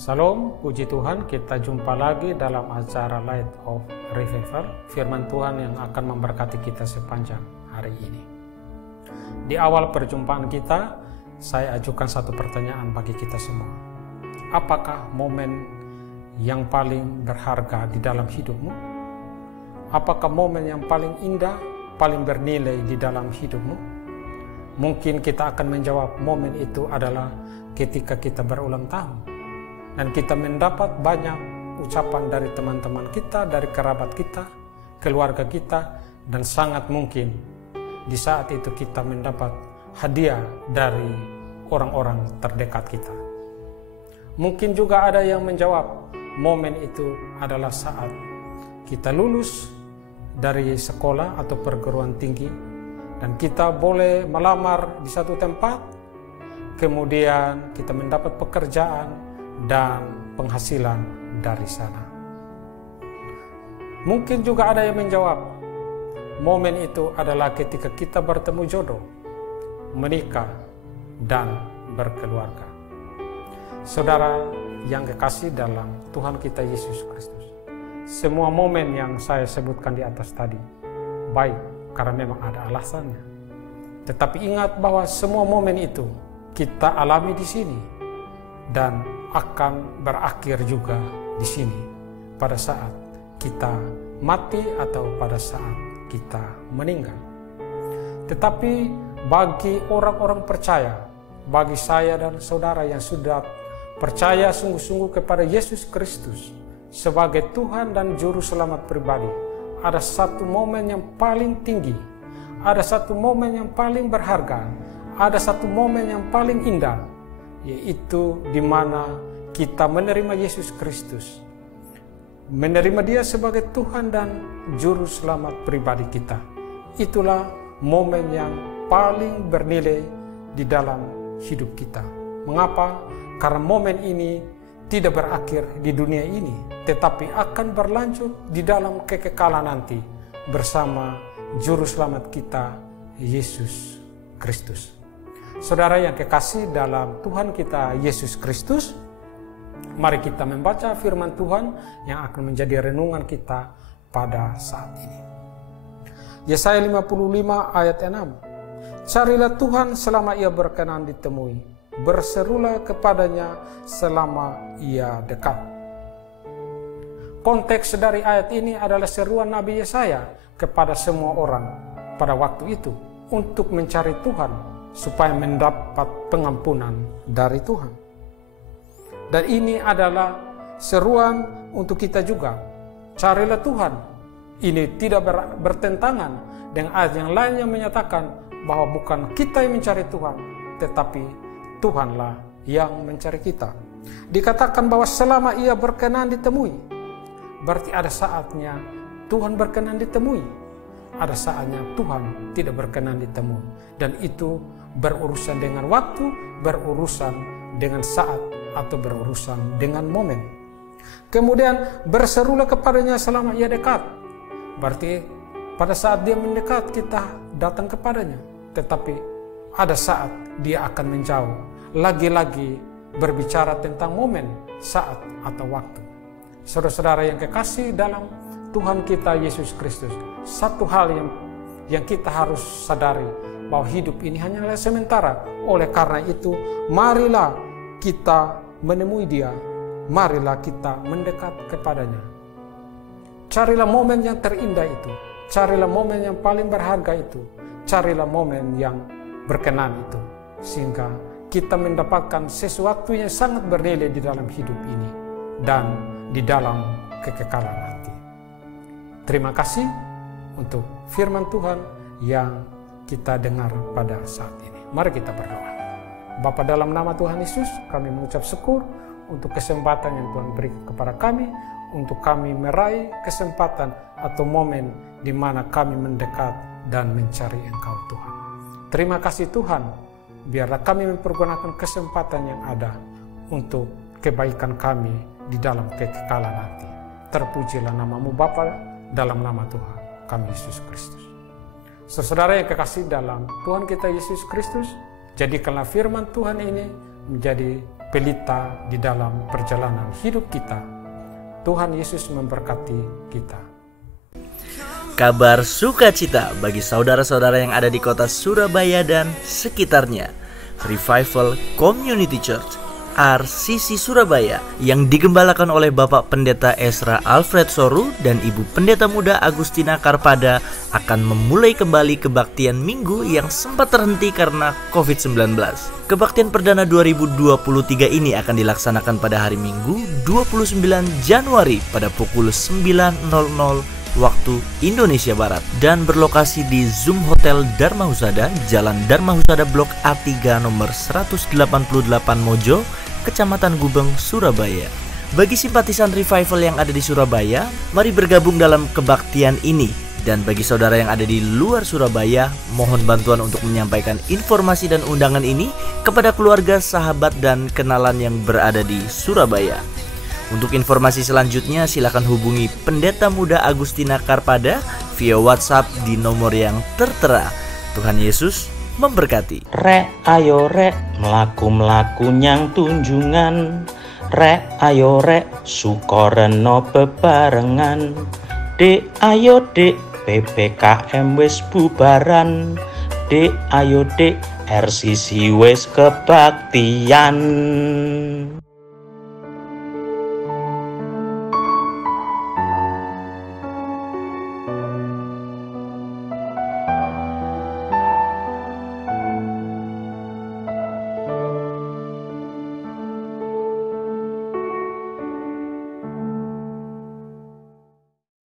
Salam, puji Tuhan, kita jumpa lagi dalam acara Light of Revival, firman Tuhan yang akan memberkati kita sepanjang hari ini. Di awal perjumpaan kita, saya ajukan satu pertanyaan bagi kita semua. Apakah momen yang paling berharga di dalam hidupmu? Apakah momen yang paling indah, paling bernilai di dalam hidupmu? Mungkin kita akan menjawab momen itu adalah ketika kita berulang tahun. Dan kita mendapat banyak ucapan dari teman-teman kita, dari kerabat kita, keluarga kita, dan sangat mungkin di saat itu kita mendapat hadiah dari orang-orang terdekat kita. Mungkin juga ada yang menjawab momen itu adalah saat kita lulus dari sekolah atau perguruan tinggi dan kita boleh melamar di satu tempat, kemudian kita mendapat pekerjaan dan penghasilan dari sana. Mungkin juga ada yang menjawab, momen itu adalah ketika kita bertemu jodoh, menikah, dan berkeluarga. Saudara yang kekasih dalam Tuhan kita Yesus Kristus, semua momen yang saya sebutkan di atas tadi baik karena memang ada alasannya. Tetapi ingat bahwa semua momen itu kita alami di sini dan akan berakhir juga di sini pada saat kita mati atau pada saat kita meninggal. Tetapi bagi orang-orang percaya, bagi saya dan saudara yang sudah percaya sungguh-sungguh kepada Yesus Kristus sebagai Tuhan dan Juru Selamat pribadi, ada satu momen yang paling tinggi, ada satu momen yang paling berharga, ada satu momen yang paling indah, yaitu di mana kita menerima Yesus Kristus, menerima Dia sebagai Tuhan dan Juru Selamat pribadi kita. Itulah momen yang paling bernilai di dalam hidup kita. Mengapa? Karena momen ini tidak berakhir di dunia ini, tetapi akan berlanjut di dalam kekekalan nanti bersama Juru Selamat kita, Yesus Kristus. Saudara yang kekasih dalam Tuhan kita Yesus Kristus, mari kita membaca firman Tuhan yang akan menjadi renungan kita pada saat ini. Yesaya 55 ayat 6. Carilah Tuhan selama Ia berkenan ditemui, berserulah kepadanya selama Ia dekat. Konteks dari ayat ini adalah seruan Nabi Yesaya kepada semua orang pada waktu itu untuk mencari Tuhan supaya mendapat pengampunan dari Tuhan. Dan ini adalah seruan untuk kita juga. Carilah Tuhan. Ini tidak bertentangan dengan ayat yang lain yang menyatakan bahwa bukan kita yang mencari Tuhan, tetapi Tuhanlah yang mencari kita. Dikatakan bahwa selama Ia berkenan ditemui, berarti ada saatnya Tuhan berkenan ditemui, ada saatnya Tuhan tidak berkenan ditemui. Dan itu berurusan dengan waktu, berurusan dengan saat, atau berurusan dengan momen. Kemudian berserulah kepadanya selama Ia dekat. Berarti pada saat Dia mendekat kita datang kepadanya. Tetapi ada saat Dia akan menjauh. Lagi-lagi berbicara tentang momen, saat, atau waktu. Saudara-saudara yang kekasih dalam Tuhan kita Yesus Kristus, satu hal yang kita harus sadari, bahwa hidup ini hanyalah sementara. Oleh karena itu, marilah kita menemui Dia, marilah kita mendekat kepadanya. Carilah momen yang terindah itu, carilah momen yang paling berharga itu, carilah momen yang berkenan itu, sehingga kita mendapatkan sesuatu yang sangat bernilai di dalam hidup ini dan di dalam kekekalan nanti. Terima kasih untuk firman Tuhan yang kita dengar pada saat ini. Mari kita berdoa. Bapa, dalam nama Tuhan Yesus, kami mengucap syukur untuk kesempatan yang Tuhan beri kepada kami, untuk kami meraih kesempatan atau momen di mana kami mendekat dan mencari Engkau Tuhan. Terima kasih Tuhan, biarlah kami mempergunakan kesempatan yang ada untuk kebaikan kami di dalam kekekalan nanti. Terpujilah namamu Bapa, dalam nama Tuhan kami Yesus Kristus. Saudara yang kekasih dalam Tuhan kita Yesus Kristus, jadikanlah firman Tuhan ini menjadi pelita di dalam perjalanan hidup kita. Tuhan Yesus memberkati kita. Kabar sukacita bagi saudara-saudara yang ada di kota Surabaya dan sekitarnya. Revival Community Church RCC Surabaya yang digembalakan oleh Bapak Pendeta Ezra Alfred Soru dan Ibu Pendeta Muda Agustina Karpada akan memulai kembali kebaktian minggu yang sempat terhenti karena COVID-19. Kebaktian perdana 2023 ini akan dilaksanakan pada hari Minggu 29 Januari pada pukul 9.00 waktu Indonesia Barat dan berlokasi di Zoom Hotel Dharma Husada, Jalan Dharma Husada Blok A3 nomor 188 Mojo, Kecamatan Gubeng, Surabaya. Bagi simpatisan Revival yang ada di Surabaya, mari bergabung dalam kebaktian ini. Dan bagi saudara yang ada di luar Surabaya, mohon bantuan untuk menyampaikan informasi dan undangan ini kepada keluarga, sahabat, dan kenalan yang berada di Surabaya. Untuk informasi selanjutnya silakan hubungi Pendeta Muda Agustina Karpada via WhatsApp di nomor yang tertera. Tuhan Yesus memberkati. Rek ayo rek mlaku-mlaku nyang tunjungan. Rek ayo rek sukoreno bebarengan. Dek ayo dek PPKM wis bubaran. Dek ayo dek RCC wis kebaktian.